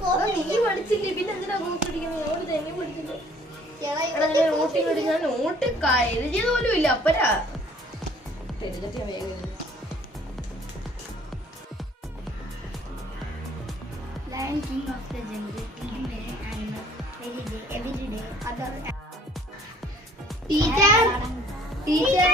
നീ പഠിച്ചില്ലേ പിന്നെ എന്തിനാ നോട്ട് പഠിക്കുന്നത്? ഞാൻ പഠിച്ചില്ല. നോട്ട് എഴുതിയത് പോലും ഇല്ല. അപ്പരാ Lion King of the Jungle, eating many animals every day. Other teacher. Teacher.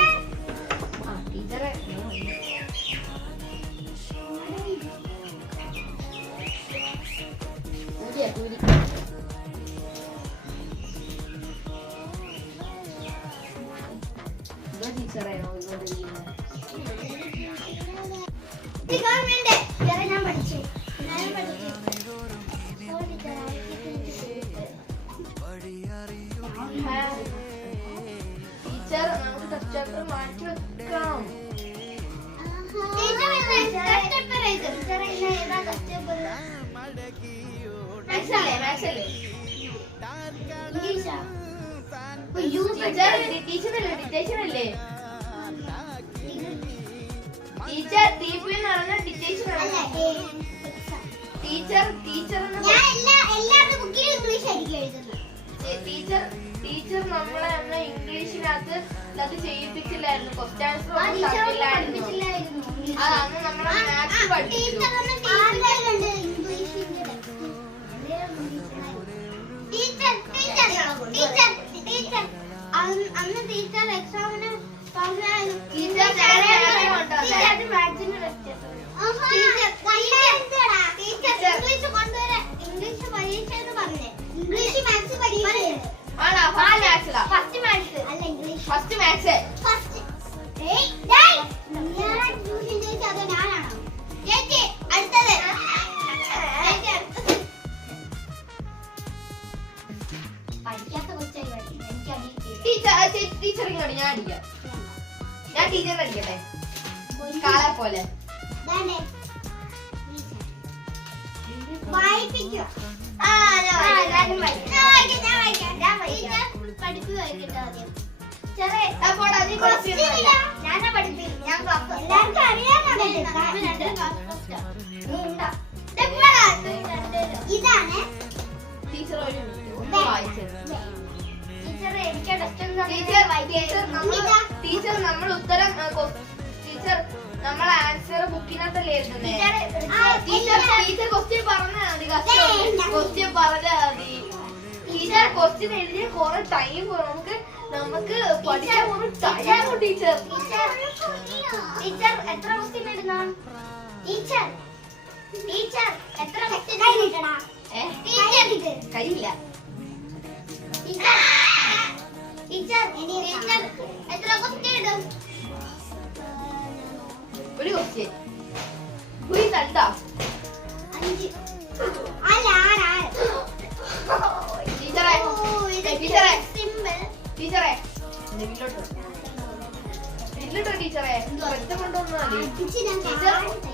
Teacher നമുക്ക് ടെസ്റ്റ് പേപ്പർ മാറ്റി വെക്കാം. ടീച്ചറല്ലേ ടീച്ചർ ദീപു എന്ന് പറഞ്ഞ ഡിറ്റേഷൻ ആണ്. ടീച്ചർ ടീച്ചർ ടീച്ചർ നമ്മളെ ഇംഗ്ലീഷിനകത്ത് അത് ചെയ്യിപ്പിച്ചില്ലായിരുന്നു. ക്വസ്റ്റ്യൻ ആൻസർ അതാണ് നമ്മളെ മാത്സ് പഠിപ്പിച്ചു. അന്ന് ടീച്ചർ എക്സാമിന് ഇംഗ്ലീഷ് പരീക്ഷ എന്ന് പറഞ്ഞേ. ഇംഗ്ലീഷ് മാത്സ് പരീക്ഷ ഫസ്റ്റ് മാത്സ് ടീച്ചർ ഇങ്ങോട്ട് ഞാൻ അടിക്കാം. ഞാൻ ടീച്ചറിനെ അടിക്കട്ടെ കാളെ പോലെ. ഇതാണ് ടീച്ചർ ടീച്ചർ നമ്മൾ ഉത്തരം ടീച്ചർ നമ്മൾ ആൻസർ ബുക്കിനകത്തല്ലേ എഴുതുന്നേ. ടീച്ചർ ടീച്ചർ ക്വസ്റ്റ്യൻ പറഞ്ഞാൽ മതി. ക്വസ്റ്റ്യൻ പറഞ്ഞാൽ മതി. ടീച്ചർ ക്വസ്റ്റ്യൻ എഴുതിയ കുറെ ടൈം നമുക്ക് പഠിക്കാൻ കുറെ ടൈം. ടീച്ചർ ടീച്ചർ എത്ര ക്വസ്റ്റ്യൻ എഴുതണം? ടീച്ചർ ടീച്ചർ എത്ര ക്വസ്റ്റ്യൻ എഴുതണം? കഴിയില്ല. ടീച്ചർ എത്ര ക്വസ്റ്റ്യൻ ഇടും? ഒരു ക്വസ്റ്റ്യൻ കണ്ട 5. ടീച്ചറെ ടീച്ചറെ ടീച്ചറെ വീട്ടിലോട്ടോ ടീച്ചറെ രക്തം കൊണ്ടുവന്നാൽ മതി.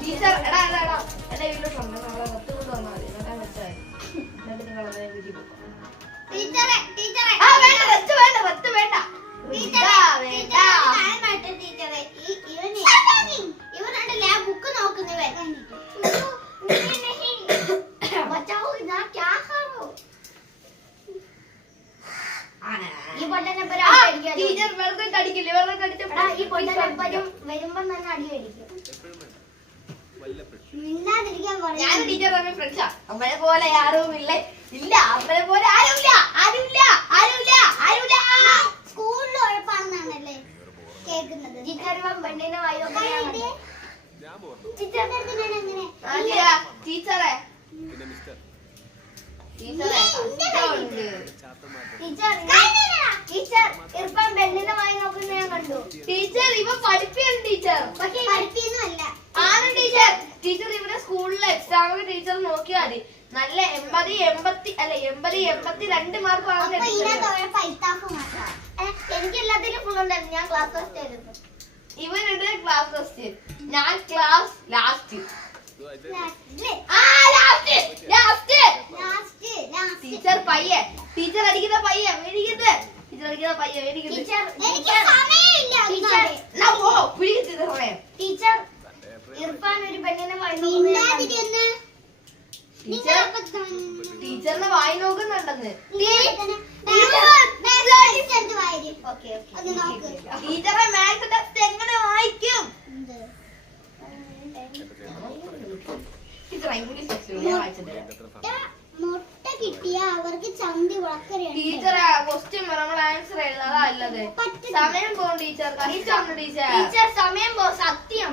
ടീച്ചർ എടാ എടാ എടാ എന്റെ വീട്ടിലോട്ടോ നമ്മളെ രക്തം കൊണ്ടുവന്നാൽ മതി. എന്നിട്ട് വെച്ചാൽ എന്നിട്ട് നിങ്ങൾ അതേ വീട്ടിൽ പോകും. ബുക്ക് നോക്കുന്നവൻ വരുമ്പോ തന്നെ അടി മേടിക്കും. ഞാൻ ടീച്ചർ ഫ്രണ്ട്സാ. അമ്മയെ പോലെ ആരുമില്ല. ഇല്ല അമ്മയെ പോലെ ആരുമില്ല ആരുമില്ല ആരുമില്ല ആരുമില്ല. സ്കൂളിൽ ഉഴപ്പാണെന്നാണല്ലേ കേൾക്കുന്നത്. ടീച്ചർ പെണ്ണിനെ വായോ ടീച്ചറിന്റെ അടുത്ത് എങ്ങനെ ടീച്ചറെ ടീച്ചർ ഇർഫാൻ പെണ്ണിനെ വായി നോക്കുന്ന ഞാൻ കണ്ടു. ടീച്ചർ ഇവ പഠിപ്പിയാണ് ടീച്ചർ. പക്ഷെ പഠിപ്പിയൊന്നുമല്ല. ആണ് ടീച്ചർ. ടീച്ചർ ഇവിടെ സ്കൂളിലെ എക്സാമിന് ടീച്ചർ നോക്കിയാൽ മതി. നല്ല 82 മാർക്ക് വാങ്ങുന്ന. എനിക്ക് എല്ലാത്തിലും ഫുൾ ഉണ്ടായിരുന്നു. ഞാൻ ക്ലാസ് ഫസ്റ്റ് ആയിരുന്നു. ഇവനുണ്ട് ക്ലാസ് ഫസ്റ്റ്. ഞാൻ ക്ലാസ് ലാസ്റ്റ്. ടീച്ചർ പയ്യെ ടീച്ചർ അടിക്കുന്ന പയ്യെ മേടിക്കുന്നത്. ടീച്ചർ അടിക്കുന്ന പയ്യെ മേടിക്കുന്നത്. ടീച്ചർ ഇർഫാൻ ഒരു പെണ്ണിനെ ടീച്ചറിനെ വായി നോക്കുന്നുണ്ടെന്ന്. ടീച്ചറെ മാത്സ് ടെസ്റ്റ് എങ്ങനെ വായിക്കും? ടീച്ചർ ഇംഗ്ലീഷ് ടെസ്റ്റ് ഞാൻ വായിച്ചിട്ടില്ല. മുട്ട കിട്ടിയ അവർക്ക് ചന്തി വളക്കറിയാണ്. ടീച്ചറെ ക്വസ്റ്റ്യൻ നമ്മൾ ആൻസർ എഴുതാതാ അല്ലത്. സമയം പോകും ടീച്ചർ. കഷ്ടമാണ് ടീച്ചർ. ടീച്ചർ സമയം പോകും സത്യം.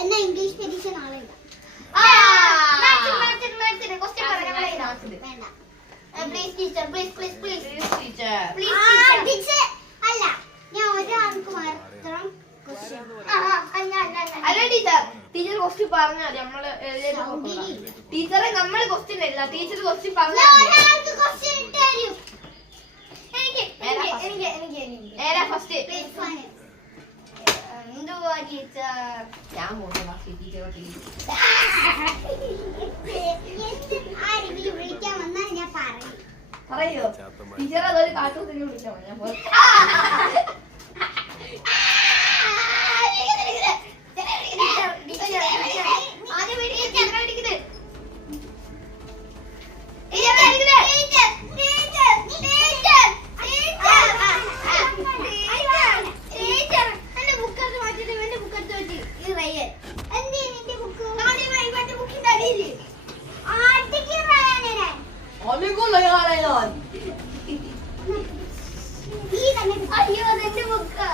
എന്നാ ഇംഗ്ലീഷ് പരീക്ഷ നാളെ എഴുതാം. അല്ല ഞാൻ ഒരാൾക്ക് മാത്രം അല്ല ടീച്ചർ. ടീച്ചർ ക്വസ്റ്റ്യൻ പറഞ്ഞാൽ നമ്മള് ടീച്ചറെ നമ്മൾ ക്വസ്റ്റ്യൻ എഴുതാം. ടീച്ചർ ക്വസ്റ്റ്യൻ പറഞ്ഞാൽ ഫസ്റ്റ് എന്തുവാ ടീച്ചർ? ഞാൻ പോകുന്നു ടീച്ചറോട്ട്. ആരെങ്കിലും വിളിക്കാൻ വന്നാൽ ഞാൻ പറയോ ടീച്ചർ? അതൊരു കാട്ടുകുത്തിനെ വിളിച്ചാൽ മതി. ഞാൻ പോകും. അയ്യോ അതെന്റെ ബുക്ക്.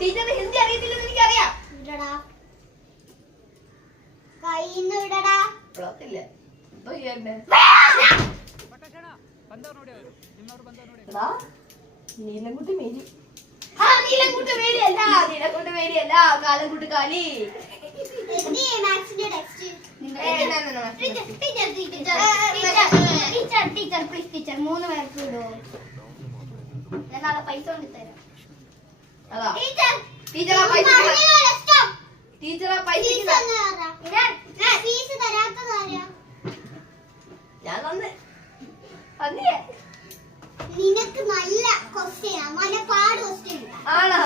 ടീച്ചർ ഹിന്ദി അറിയത്തില്ലെന്ന് എനിക്കറിയാം. കൈന്ന് വിടടാ. നീലക്കുട്ടി മേരി. നീലക്കുട്ടി മേരിയല്ല. നീലക്കുട്ടി മേരിയല്ല. കാലക്കുട്ടി കാലി. ടീച്ചർ പ്ലീസ് ടീച്ചർ 3 പേർക്ക് വിടുവോ? ഞാൻ നാളെ പൈസ കൊണ്ട് തരാം. ടീച്ചർ ആ പൈസ ഫീസ് തരാത്തതാരാ? ഞാൻ തന്നെ. നിനക്ക് നല്ല ക്വസ്റ്റ്യൻ നല്ല പാട് ക്വസ്റ്റ്യൻ ആണോ?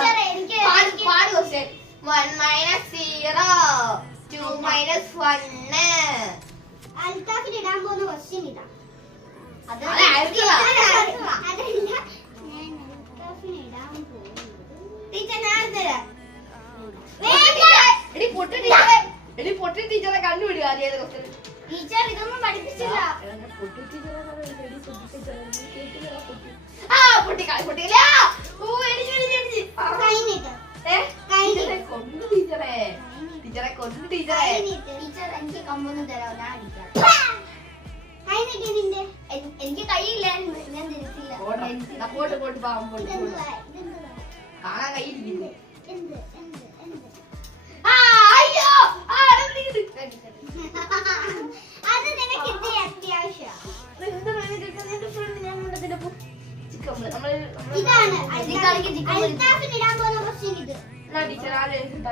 പാട് ക്വസ്റ്റ്യൻ. 1 - 0 2 - 1. അൽത്താഫിന് ഇടാൻ പോകുന്ന ക്വസ്റ്റ്യൻ ഇതാ. അതല്ല ഞാൻ അൽത്താഫിന് ഇടാൻ പോകുന്നത് ടീച്ചർ ഞാൻ തരാം. പൊട്ടി ടീച്ചറെ കണ്ടുപിടിക്കുക. അതേത് ക്വസ്റ്റ്യൻ? ടീച്ചർ ഇതൊന്നും പഠിപ്പിച്ചില്ല. ടീച്ചർ എനിക്ക് കമ്പൊന്നും തരാം. ഞാൻ അടിക്കാം. എനിക്ക് കൈയില്ല. ഞാൻ തിരിച്ചില്ല. കാണാൻ കൈയിരിക്കുന്നു. അത് നിനക്ക് ഇത്തിരി അത്യാവശ്യം. ഇതാണ് അൽത്താഫിന് ഇടാൻ പോകുന്ന ക്വസ്റ്റ്യൻ. ഇത് ടീച്ചർ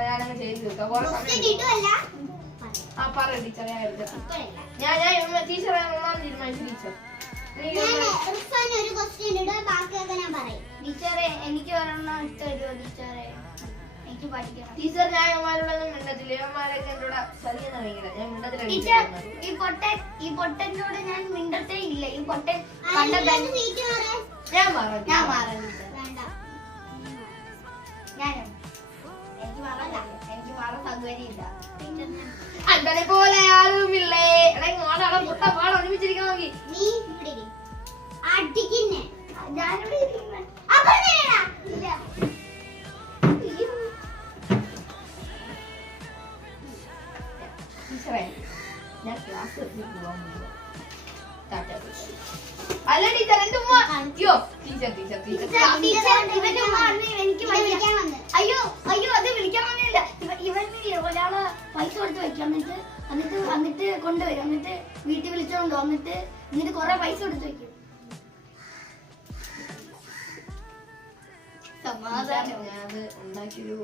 ഞാനങ്ങ് ചെയ്ത് തീർക്കാം. ഞാൻ ടീച്ചറെ ഒന്നാമത് തീരുമാനിച്ചു. ടീച്ചർ ഒരു ക്വസ്റ്റ്യൻ ഇടുക. ബാക്കിയൊക്കെ ഞാൻ പറയും. ടീച്ചറെ എനിക്ക് ഒരെണ്ണം തരുമോ? ടീച്ചറെ എനിക്ക് പഠിക്കണം. ടീച്ചർ ഞാൻ ഇവന്മാരോടൊന്നും മിണ്ടത്തില്ല. ഇവന്മാരൊക്കെ എന്നോട് ശരിയെന്ന് ഭയങ്കര ഞാൻ മിണ്ടത്തില്ല. ടീച്ചർ ഈ പൊട്ടനോട് ഞാൻ മിണ്ടത്തേ ഇല്ല. ഈ പൊട്ടൻ ഞാൻ മാറാം. വേണ്ട. ഞാനും എനിക്ക് മാറാൻ സൗകര്യമില്ല. അങ്ങനെ പോലെ ആരുമില്ലേ. മോളാണ് മുട്ട പാട ഒരുമിച്ചിരിക്കാൻ നോക്കി. നീ ഇവിടെ അടിക്കുന്നേ. ഞാനിവിടെ ടീച്ചറെ ഞാൻ ക്ലാസ് പോവാൻ അല്ല ടീച്ചർ എന്റെ ഉമ്മ. അയ്യോ ടീച്ചർ ടീച്ചർ അയ്യോ അത് വിളിക്കാൻ വന്നില്ല. ഇവനില്ലേ ഒരാള് പൈസ കൊടുത്ത് വെക്കാം. എന്നിട്ട് കൊണ്ടുവരും. എന്നിട്ട് വീട്ടിൽ വിളിച്ചോണ്ട് വന്നിട്ട് കൊറേ പൈസ കൊടുത്ത് വെക്കും. സമാധാനം. ഞാനത് ഉണ്ടാക്കിയൊരു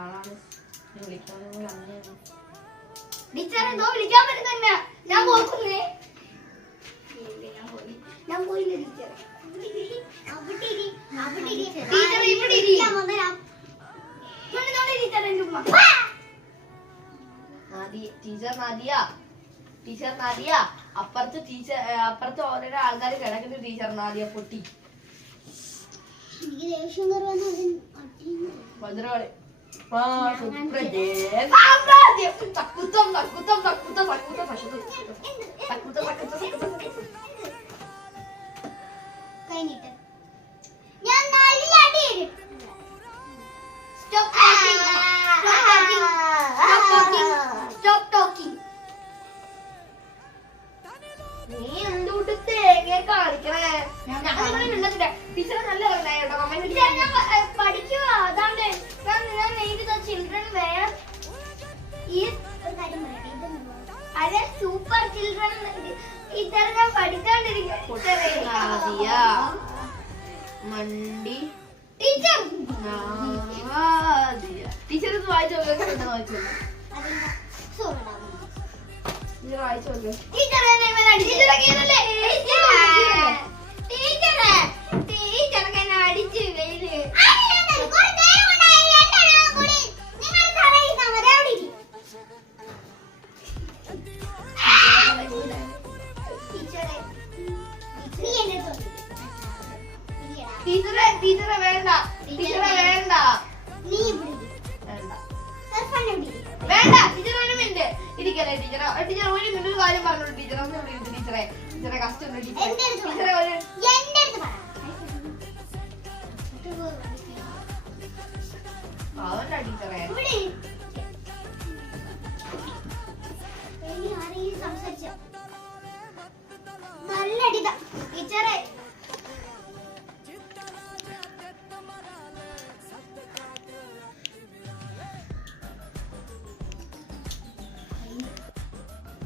ആളാണ്. വിളിക്കാനും കൂടെ അങ്ങനെയാണ്. ടീച്ചർ എന്തോ വിളിക്കാൻ പറ്റുന്ന ഞാൻ പോക്കുന്നേ. ഞാൻ പോയില്ല ടീച്ചർ. എന്റെ ഉമ്മ. ടീച്ചർ നാദിയ അപ്പുറത്ത് ഓരോരോ ആൾക്കാർ കിടക്കുന്ന ടീച്ചർ നാദിയ പൊട്ടി എനിക്ക് ദേഷ്യം കുറവാണ് ഭദ്രകാളി കഴിഞ്ഞിട്ട് ഞാൻ നല്ല അടി തരും. Stop talking. നീ എന്തുകൊണ്ട് തേങ്ങ കാണിക്കണേ ടീച്ചർ നല്ല പഠിക്കുക അതാണ്ട് ഞാൻ എഴുതിയ ചിൽഡ്രൻ വേർ അതെ സൂപ്പർ ചിൽഡ്രൻ ടീച്ചർ ഞാൻ പഠിക്കാണ്ടിരിക്കുക മണ്ടി ടീച്ചർ ടീച്ചർ ഇത് വായിച്ചു വായിച്ചു വായിച്ചു ടീച്ചർ അടിച്ചു ടീച്ചറെ വേണ്ട ടീച്ചറെ വേണ്ട നീ വേണ്ട ടീച്ചർ ഒരു മിനിറ്റ് ഇരിക്കല്ലേ ടീച്ചർ ടീച്ചർ ഒരു മിനിറ്റ് ഒരു കാര്യം പറഞ്ഞോളൂ ടീച്ചർ ഒന്ന് വിളിക്കുന്നു ടീച്ചറെ ടീച്ചറെ കഷ്ടം ടീച്ചറെ ഒരു അവന്റെ ടീച്ചറെ നല്ല അടിത ടീച്ചറെ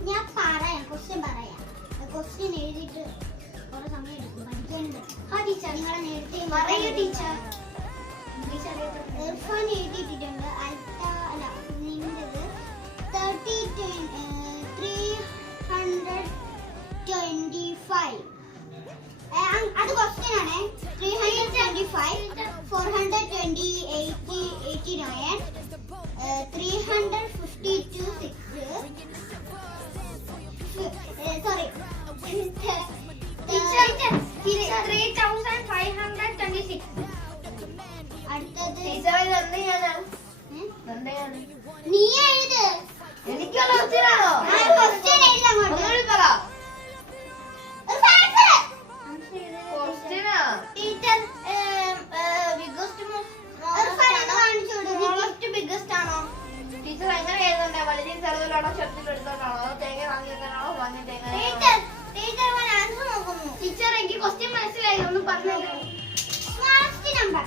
ഞാൻ പറയാം ക്വസ്റ്റ്യൻ എഴുതിയിട്ട് കുറെ സമയം എടുക്കും പഠിക്കാനുണ്ട്. ആ ടീച്ചർ നിങ്ങളെ നേരത്തെ പറയൂ ടീച്ചർ. ഇർഫാൻ എഴുതിയിട്ടുണ്ട് അല്ല നിന്റേത് 325 അത് ക്വസ്റ്റ്യൻ ആണ്. 325 420 89 352 6 sorry 3526 അടുത്തത് ടീച്ചറെ നീ എഴുത്. എനിക്കുള്ള ക്വസ്റ്റ്യനാണോ ക്വസ്റ്റ്യൻ എഴുതി അങ്ങോട്ട് ഒന്നുകൂടി പറ ക്വസ്റ്റ്യനാ ടീച്ചർ ബിഗ്ഗസ്റ്റ് ആണോ ടീച്ചർ എങ്ങനെ എഴുതണ്ടേ വലിയ ചെലവിലാണോ ചെറുതിലെടുത്തോണ്ടാണോ അതോ തേങ്ങ വാങ്ങിയെടുക്കാനാണോ വാങ്ങിയ തേങ്ങ ടീച്ചർ ആൻസർ നോക്കുന്നു. ടീച്ചർ എനിക്ക് ക്വസ്റ്റ്യൻ മനസ്സിലായി ഒന്ന് പറഞ്ഞു. സ്മാർട്ട് നമ്പർ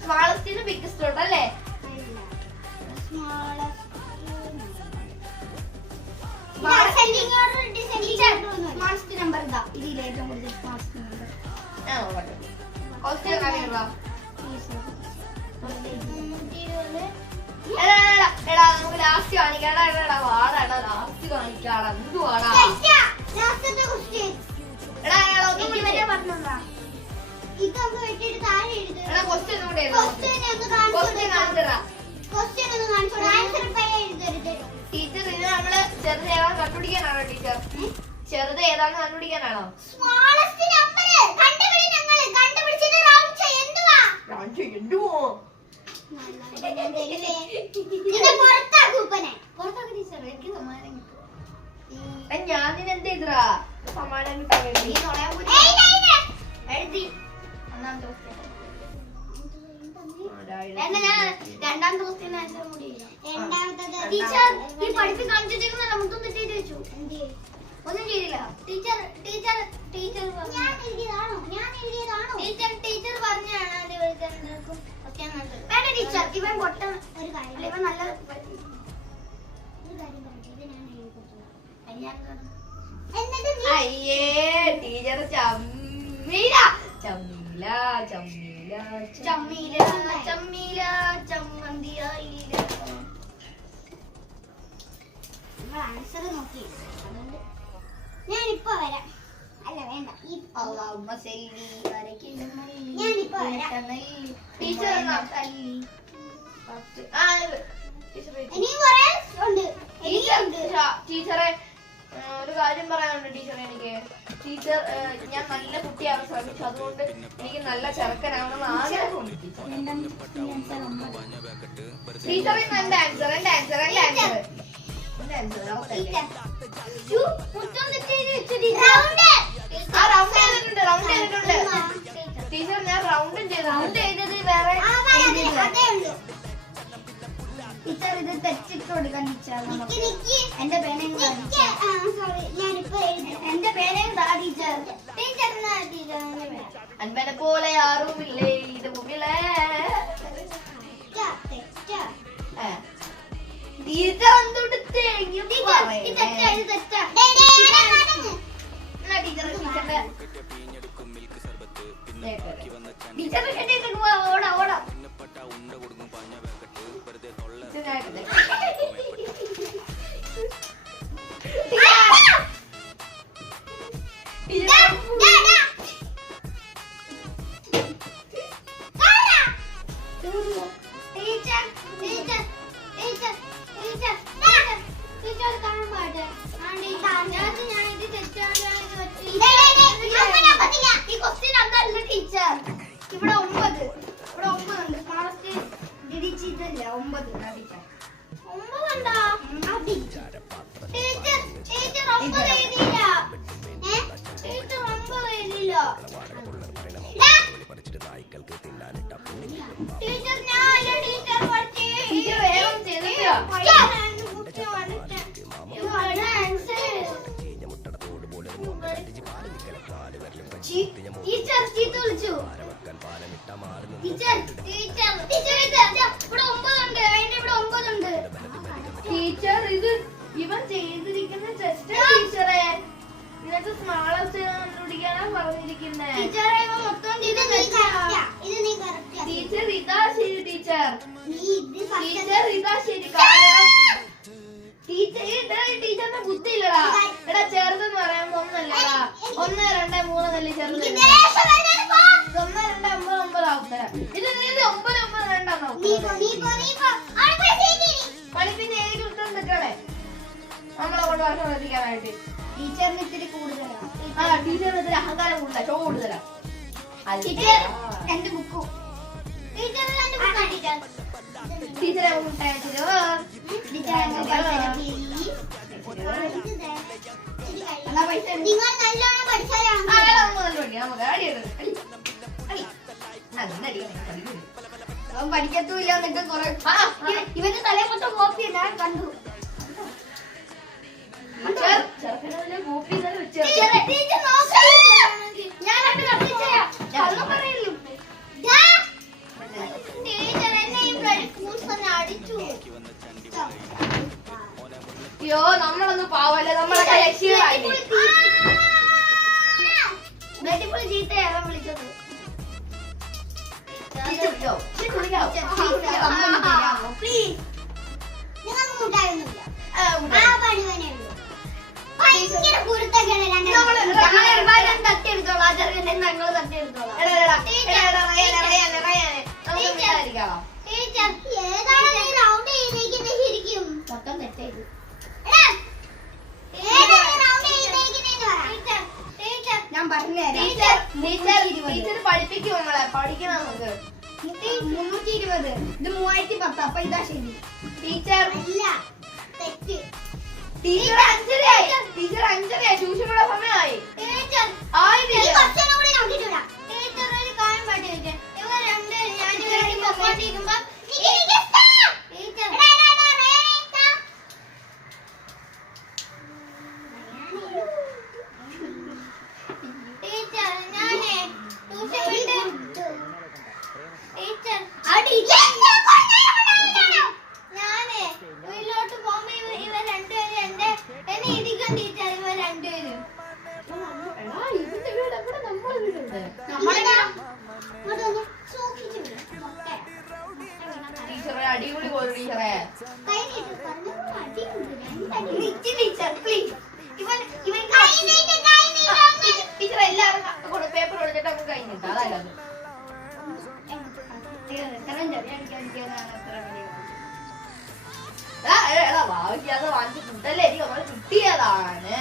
സ്മാളസ്റ്റിന് ബിഗ്ഗസ്റ്റ് ഉണ്ടല്ലേ സ്മാർട്ട് നമ്പർ ഇതാ ഇതിൽ ഏറ്റവും കൂടുതൽ സ്മാർട്ട് നമ്പർ ക്വസ്റ്റ്യൻ അറിയാം നമുക്ക് ലാസ്റ്റ് കാണിക്കാടാ വാടാടാ ലാസ്റ്റ് കാണിക്കാടാ എന്ത് വാടാ എടാ ക്വസ്റ്റ്യൻ ടീച്ചർ ഇത് നമ്മള് ചെറുത് ഏതാണെന്ന് കണ്ടുപിടിക്കാനാണോ ടീച്ചർ ചെറുത് ഏതാണെന്ന് കണ്ടുപിടിക്കാനാണോ എന്തുവോ ഞാൻ നിനെന്ത് ചെയ്തറാ സമ്മാനം കിട്ടാൻ വേണ്ടി എഴുതി രണ്ടാമത്തെ ക്വസ്റ്റ്യൻ ആൻസർ കൂടി ടീച്ചർ ഈ പഠിപ്പ് കാണിച്ചിരിക്കുന്ന നമുക്കും തെറ്റി വെച്ചു ഒന്നും ചെയ്തില്ല ടീച്ചർ ടീച്ചർ ടീച്ചർ ടീച്ചർ പറഞ്ഞാണ് വേണ്ട ടീച്ചർ ഇവൻ പൊട്ട ഒരു കാര്യം ഇവൻ നല്ല അയ്യേ ടീച്ചർ ചമ്മീല ചമ്മീല ചമ്മീല ചമ്മീല ചമ്മീല ചമ്മന്തിയായില്ല ആൻസർ നോക്കി അതുകൊണ്ട് ഞാനിപ്പോ വരാം. അല്ല വേണ്ട അല്ലാഹുമ്മ സല്ലി ഞാനിപ്പോ ടീച്ചർ ടീച്ചറെ ഒരു കാര്യം പറയാനുണ്ട് ടീച്ചറെ. എനിക്ക് ടീച്ചർ ഞാൻ നല്ല കുട്ടിയാവാൻ ശ്രമിച്ചു, അതുകൊണ്ട് എനിക്ക് നല്ല ചെറുക്കനാവണമെന്ന് ആഗ്രഹമുണ്ട് ടീച്ചറെ. എന്റെ ആൻസർ ടീച്ചർ. ഞാൻ റൗണ്ട് ചെയ്തത് വേറെ. ടീച്ചർ ഇത് തെറ്റിട്ട് കൊടുക്കാൻ ടീച്ചർ. എന്റെ പേനയും എന്റെ പേനയും ടീച്ചർ. അൻപനെ പോലെ ആരുമില്ലേ ഇത് മുമ്പിലേ. ടീച്ചർ എന്തുകൊടുത്തേ ഓടാ ഓടാ. ഇവിടെ 9 ഉണ്ട്. Fast ഡിജിറ്റില്ല 9 teacher. 9 ഉണ്ടോ? ടീച്ചർ 9 എഴുതിയില്ല. ടീച്ചർ 9 എഴുതിയില്ല. ടീച്ചർ ഞാൻ ടീച്ചർ പഠിച്ചേ. ടീച്ചർ വേഗം ചെയ്തില്ല. ടീച്ചർ ചീത്ത വിളിച്ചു. ടീച്ചർ ഇവിടെ 9 ഉണ്ട്. അതിന്റെ ഇവിടെ 9 ഉണ്ട്. ടീച്ചർ ഇത് ഇവൻ ചെയ്തിരിക്കുന്ന ടെസ്റ്റ് ടീച്ചറെ. ഇതിനകത്ത് സ്മാളസ്റ്റ് കണ്ടുപിടിക്കാനാ പറഞ്ഞിരിക്കുന്നത്. ടീച്ചറെ ഇവ മൊത്തം ടീച്ചർ ഇതാ ശരി ടീച്ചർ. ടീച്ചർ ഇതാ ശരി. ടീച്ചറിന്റെ ബുദ്ധി ഇല്ലടാ. എടാ ചെറുതെന്ന് പറയുമ്പോ ഒന്നല്ലടാ. 1 2 3 നല്ല ചെറുത്. 1 2 9 ഉത്തരം. ഇത് 9 2 പഠിപ്പിച്ച് എനിക്ക് ഉത്തരം തെറ്റോടെ നമ്മളെ കൊണ്ട് വർഷം എത്തിക്കാനായിട്ട്. ടീച്ചറിന് ഇത്തിരി കൂടുതലാണ്. ടീച്ചറിന് ഇത്തിരി അഹങ്കാരം കൂടുതലാ, ഷോ കൂടുതലാ. ടീച്ചർ എന്റെ ബുക്കും. ടീച്ചറെ നിങ്ങൾ നല്ലോണം പഠിച്ചാലാണ് അവൻ പഠിക്കത്തുമില്ല. എന്നിട്ട് കുറെ ഇവന്റെ തലേ മൊത്തം കോപ്പി ഞാൻ കണ്ടു. ചെറുക്കനെ കോപ്പി വെച്ചു. അയ്യോ നമ്മളൊന്നും പാവല്ലേ, നമ്മളൊക്കെ രക്ഷിതായി. ചീത്തയാണ് വിളിച്ചത്. ഭയങ്കര കുരുത്തക്കേട്. തട്ടിയെടുത്തോളാം. ഞങ്ങൾ തട്ടിയെടുത്തോളാം. മൊത്തം തെറ്റേത്. ഞാൻ പറഞ്ഞുതരാം. ടീച്ചർ പഠിപ്പിക്കും നമ്മളെ. പഠിക്കണം നമുക്ക്. 320 ഇത് 3010. അപ്പൊ ഇതാ ശരി. ടീച്ചർ അല്ല തെറ്റ്. ടീച്ചർ 5:30 ട്യൂഷനുള്ള സമയമായി. വീട്ടിലോട്ട് പോകുമ്പോ ഇവർ രണ്ടുപേരും എന്നെ ഇരിക്കും ടീച്ചർ. ഇവർ രണ്ടുപേരും ടീച്ചറെ അടിപൊളി പോലും ടീച്ചറെ. Teacher please. പേപ്പർ കൊടുത്തിട്ട് നമുക്ക് കഴിഞ്ഞിട്ട് അതല്ല ഭാവിക്കാതെ വാങ്ങിച്ച് ഫുഡല്ലേ എനിക്ക് നമ്മള് കിട്ടിയതാണ്.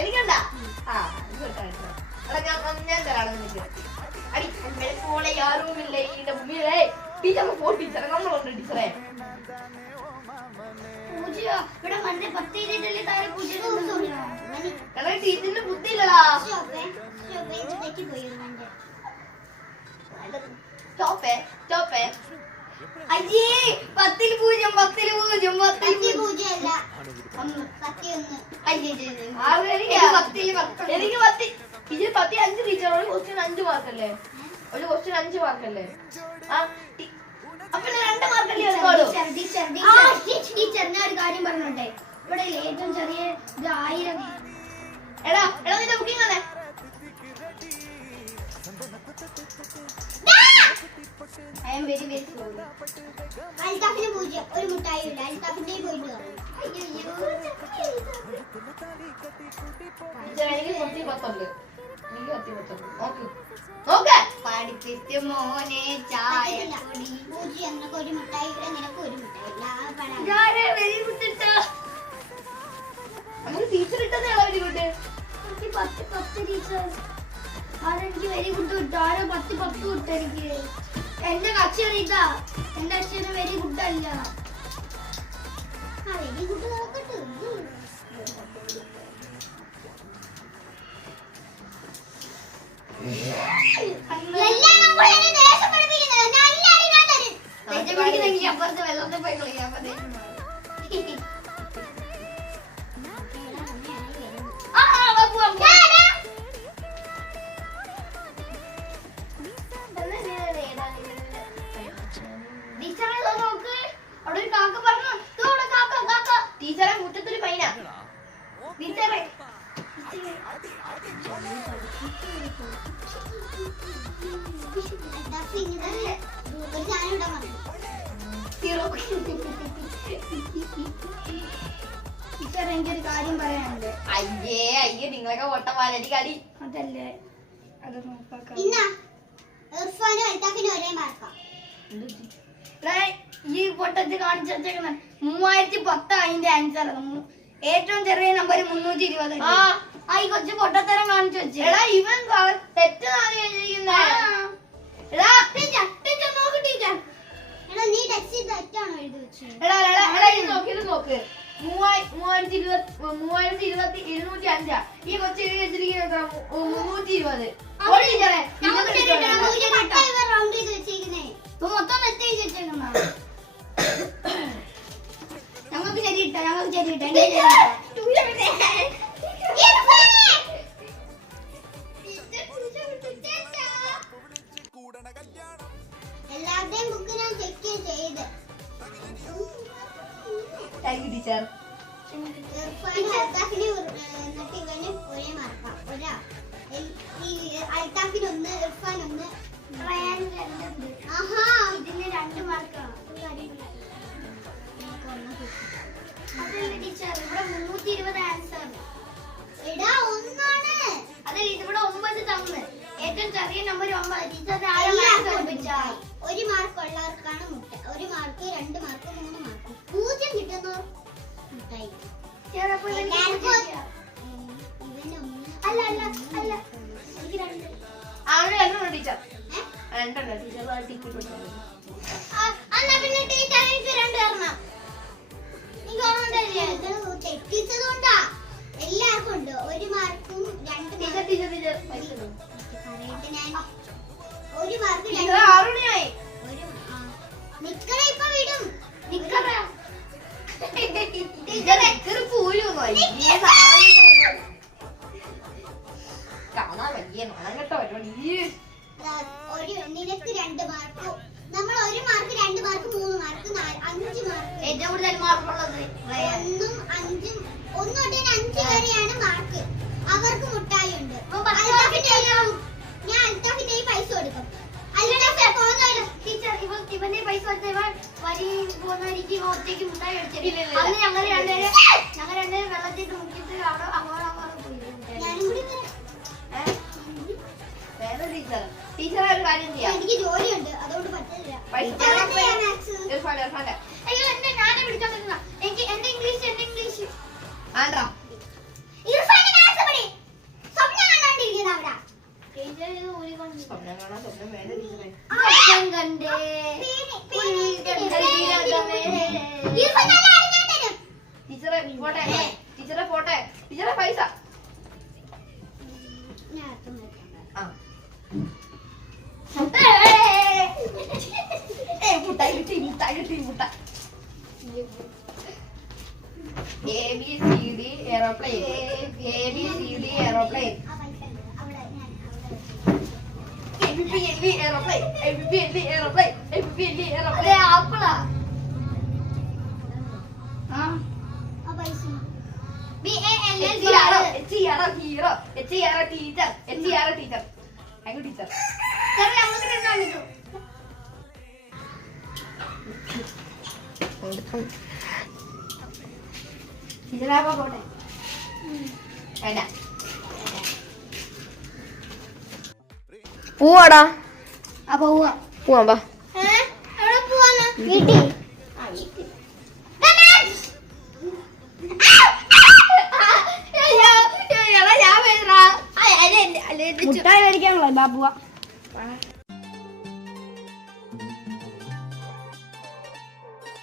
എനിക്കണ്ടാ ഞാൻ തരാണ് നിനക്ക്. അടി പോലെ ആരുമില്ല ഈ മുമ്പിലേ ടീച്ചർ പോ ടീച്ചറെ നമ്മളുണ്ട് ടീച്ചറെ. ഇവിടെ മറ്റേ 10 ചെയ്തിട്ടല്ലേ താഴെ പൂജ ടീച്ചറിന് ബുദ്ധിയില്ലടാ. ചോപ്പേ ചോപ്പേ അയ്യേ 10 പൂജ്യം 10 പൂജ്യം 10 പൂജയല്ല എനിക്ക് 10 ഇതിൽ 10 5 ടീച്ചർ ഒരു ക്വസ്റ്റ്യൻ 5 മാർക്കല്ലേ? ഒരു ക്വസ്റ്റ്യൻ 5 മാർക്കല്ലേ? അപ്പൊ 2 മാർക്കല്ലേ? ടീച്ചർ ഞാൻ ഒരു കാര്യം പറഞ്ഞോട്ടെ. ഇവിടെ ഏറ്റവും ചെറിയ 1000. എടാ എടാ നിന്റെ ബുക്കിംഗ് ആണ്. I am very very sorry. അൽത്താഫിന് പൂജ്യം ഒരു മുട്ടായി ഇല്ല. അൽത്താഫിന്റെ പോയിട്ട് എനിക്ക് 10 നോക്ക് നോക്ക് പഠിപ്പിച്ചു മോനെ ചായ പൂജ്യം എന്നൊക്കെ ഒരു മുട്ടായി ഇല്ല. നിനക്ക് ഒരു മുട്ടായി ഇല്ല. Very good. നമുക്ക് ടീച്ചർ ഇട്ടതേ വെരി ഗുഡ്. 10 ടീച്ചർ ആരെനിക്ക് വെരി ഗുഡ് കിട്ടും. ആരോ 10 കിട്ടും എനിക്ക്. എന്റെ അക്ഷരം ഇതാ. എന്റെ അക്ഷരം വെരി ഗുഡ് അല്ല. വെരി ഗുഡ് നോക്കട്ടെ. പഠിക്കുന്നെങ്കിൽ അപ്പുറത്തെ വെള്ളത്തിൽ പോയി കളിക്കാം. ടീച്ചറെ മുറ്റത്തൊരു പൈന. ടീച്ചറെ ഒരു സാധനം ഇടാൻ പറഞ്ഞു. ടീച്ചർ എനിക്കൊരു കാര്യം പറയാനുണ്ട്. അയ്യേ അയ്യേ നിങ്ങളൊക്കെ പൊട്ടപ്പാലടി കളി. അതല്ലേ അത് നോക്കാം. ഇന്ന ഇർഫാനും അൽത്താഫിനും ഒരേ മാർക്കാ. ഈ പൊട്ടത്ത് കാണിച്ചു വെച്ചേക്കുന്ന 3010 അതിന്റെ ആൻസർ. ഏറ്റവും ചെറിയ നമ്പർ 320. ആ ഈ കൊച്ചു പൊട്ടത്തരം കാണിച്ചു വെച്ചു. എടാ ഇവൻ തെറ്റാണ് എഴുതിയിരിക്കുന്നെ. എടാ നോക്ക് ടീച്ചർ. എടാ നീ ടെക്സ്റ്റ് തെറ്റാണോ എഴുതി വെച്ചത്? എടാ എടാ എടാ ഇത് നോക്ക് 3225. ഈ കൊച്ചു എഴുതി വെച്ചിരിക്കുന്നത് 320. ടീച്ചറെ റൗണ്ട് ചെയ്ത് വെച്ചേക്കുന്നേ. മൊത്തം തെറ്റ് വെച്ചേക്കുന്ന ഞങ്ങൾക്ക് ശരിയിട്ട എല്ലാവരുടെയും ബുക്ക് ഞാൻ ചെക്ക് ചെയ്ത്. Thank you teacher. അൽത്താഫിന് എന്നിട്ട് ഇവന് ഒരേ മാർക്കാ. അൽത്താഫിന് 1 ഇർഫാൻ 1. ആഹാ ഇതിന് 2 മാർക്കാണ്. ടീച്ചർ ഇവിടെ 320 ആൻസർ. എടാ ഒന്നാണ്. അതല്ല ഇതിവിടെ 9 തന്ന്. ഏറ്റവും ചെറിയ നമ്പർ 9. ടീച്ചർ ഒരു മാർക്ക് ഉള്ളവർക്കാണ് മുട്ട. 1 മാർക്ക് 2 മാർക്ക് 3 മാർക്ക്. 0 കിട്ടുന്നവർ മുട്ടായി. അല്ല അല്ല അല്ല എനിക്ക് 2. അങ്ങനെ 2 ടീച്ചർ. 2 ടീച്ചർ ടിക്കറ്റ് കൊടുത്തു. എന്നാ പിന്നെ ടീച്ചർ എനിക്ക് 2 തരണം. തെറ്റിച്ചതുകൊണ്ടാ. എല്ലാവർക്കും ഉണ്ട് 1 മാർക്കും 2 ടീച്ചർ ടീച്ചർ ടീച്ചർ പൈസ തന്നു. ഞാൻ 1 മാർക്ക് ടീച്ചർ 6 മണിയായി. നിക്കറ ഇപ്പൊ വിടും. നിക്കറ ടീച്ചർ എക്കറ് പോലും കാണാൻ വലിയ മണം കേട്ട പരിപാടി. നിനക്ക് 2 മാർക്ക്. നമ്മൾ 1 മാർക്ക് 2 മാർക്ക് 3 മാർക്ക് 5 മാർക്ക്. ഏറ്റവും കൂടുതൽ മാർക്കുള്ളത് 1ഉം 5ഉം 1 തൊട്ട് 5 വരെയാണ് മാർക്ക്. അവർക്ക് മുട്ടായി ഉണ്ട്. ഞാൻ അൽത്താഫിന്റെ പൈസ കൊടുക്കും. ടീച്ചർ ഇവന്റെ പൈസ കൊടുത്ത പോകുന്ന എനിക്ക് ഒറ്റയ്ക്ക് മുട്ടായി ഇല്ല, അടിച്ചില്ല. ഇല്ല. അന്ന് ഞങ്ങൾ രണ്ടുപേരും വെള്ളത്തിൽ മുക്കിട്ട് അവിടെ അങ്ങോട്ട് പോയി മുട്ടായി. ഞാനും കൂടി വരാം. വേറെ ടീച്ചറെ ഒരു കാര്യം ചെയ്യാം. എനിക്ക് ജോലിയുണ്ട് അതുകൊണ്ട് പറ്റില്ല. പൈസ മാത്സ് ഇർഫാന്റെ അയ്യോ എന്നെ ഞാനെ വിളിച്ചോണ്ടിരുന്ന എനിക്ക് എന്റെ ഇംഗ്ലീഷ് ആണ്ട്രാ ഇർഫാന്റെ മാത്സ് പഠി. സ്വപ്നം കണ്ടോണ്ടിരിക്കുന്ന അവിടെ. ടീച്ചർ ഇത് ഊരിക്കൊണ്ട് സ്വപ്നം കാണാൻ സ്വപ്നം വേണ്ട ടീച്ചറെ. സ്വപ്നം കണ്ടേ ഇർഫാൻ നല്ല അടി ഞാൻ തരും. ടീച്ചറെ പോട്ടെ ടീച്ചറെ പൈസ ഞാൻ അർത്ഥം നോക്കാം. ആ മുട്ടായി കിട്ടി ABCD എയറോപ്ലെയിൻ ABCD എയറോപ്ലെയിൻ ആ പൈസ ഉണ്ട്. അവിടെ ഞാൻ ABCD aeroplane ABCD aeroplane ABCD അതെ എയറോപ്ലെയിൻ ആപ്പിളാ ആ പൈസ HERO ഹീറോ HERO ടീച്ചർ അങ്ങ് ടീച്ചർ ടീച്ചറാ പോട്ടെ വേണ്ട പോവാടാ അപ്പൊ പോവാം വാ എവിടെ പോവാന്ന്? വീട്ടിൽ. മുട്ടായി മേടിക്കാനുള്ള ബാബുവ